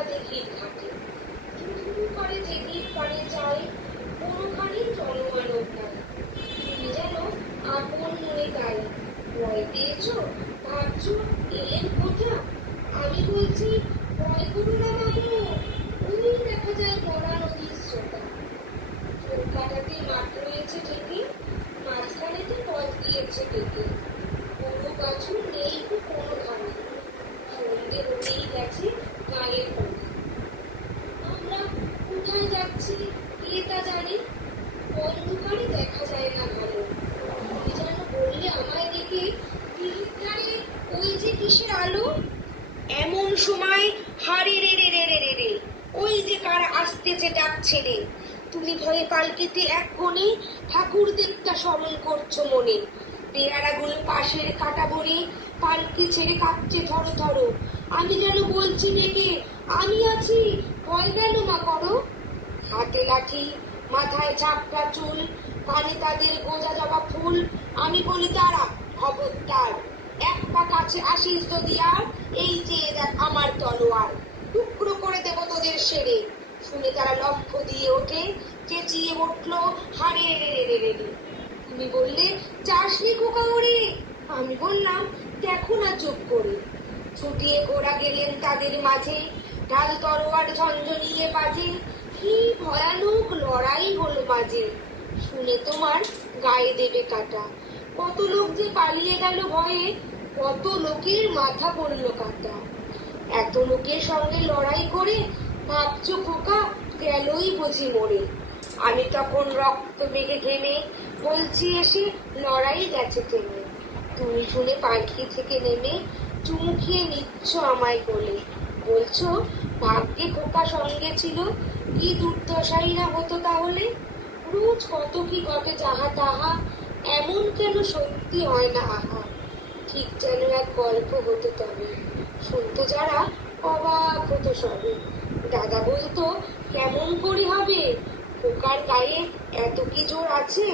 সারা দিঘির ঘাটে ধুধু করে দিঘির পাড়ে যায়, কোনোখানি জনমানব নাই। তুমি যেন আপন মনে গাই, ভয় পেয়েছ, ভাবছো এলেন কোথা? আমি বলছি ভয় করো না মাগো, ওই দেখা যায় মরা নদীর স্রোতা। চোখ কাটাতে মাঠ রয়েছে ঠিকই, মাঝখানেতে পথ দিয়েছে ডেকে। গরু বাছুর নেই কোনোখানে, সন্ধে হতেই গেছে গায়ের পথে। আমরা কোথায় যাচ্ছি কে তা জানে, অন্ধকারে দেখা যায় না ভালো। তুমি যেন বললে আমায় দেখে, দিঘির ধারে ওই যে কিসের আলো। এমন সময় হারে রে রে রে রে রে রে, ওই যে কার আসতেছে ডাক ছেড়ে। তুমি ভয়ে পালকিতে এক কোণে ঠাকুর দেবতা স্মরণ করছো মনে। পেয়ারাগুলো পাশের কাটা বনে পালকি ছেড়ে কাঁপছে ধরো ধরো। আমি যেন বলছি ডেকে, আমি আছি, ভয় কেন মা করো। হাতে লাঠি, মাথায় ঝাপটা চুল, কানে তাদের গোজা জবা ফুল। আমি বলি দাঁড়া, খবরদার, এক পা কাছে আসিস যদি আর, এই যে দেখ আমার তলোয়ার, টুকরো করে দেবো তোদের সেরে। শুনে তারা লক্ষ্য দিয়ে ওঠে, চেঁচিয়ে উঠলো হারে রে রে রে রে রে। তুমি বললে যাসনি খোকা ওরে, আমি বললাম দেখো না চুপ করে। ছুটিয়ে ঘোড়া গেলেন তাদের মাঝে, ঢাল তরোয়ার ঝঞ্ঝনিয়ে বাজে। কি ভয়ানক লড়াই হলো মাঝে, শুনে তোমার গায়ে দেবে কাটা। কত লোক যে পালিয়ে গেল ভয়ে, কত লোকের মাথা পড়ল কাটা। এত লোকের সঙ্গে লড়াই করে ভাবছো খোকা গেলই বুঝি মরে। আমি তখন রক্ত বেগে ঘেমে বলছি এসে লড়াই গেছে থেমে। তুমি শুনে পালকি থেকে নেমে চুমুকিয়ে নিচ্ছ আমায় কোলে, বলছো ভাগ্যে খোকা সঙ্গে ছিল, কি দুর্দশাই না হতো তাহলে। রোজ কত কি ঘটে যাহা তাহা, এমন কেন সত্যি হয় না আহা। ঠিক যেন এক গল্প হতো তবে, শুনতো যারা অবাক হতো সবে। দাদা বলতো কেমন করে হবে, খোকার গায়ে এত কি জোর আছে।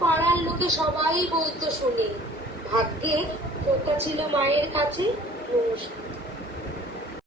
পাড়ার লোকে সবাই বলতো শুনে, ভাগ্যে খোকা ছিল মায়ের কাছে। নমস্কার।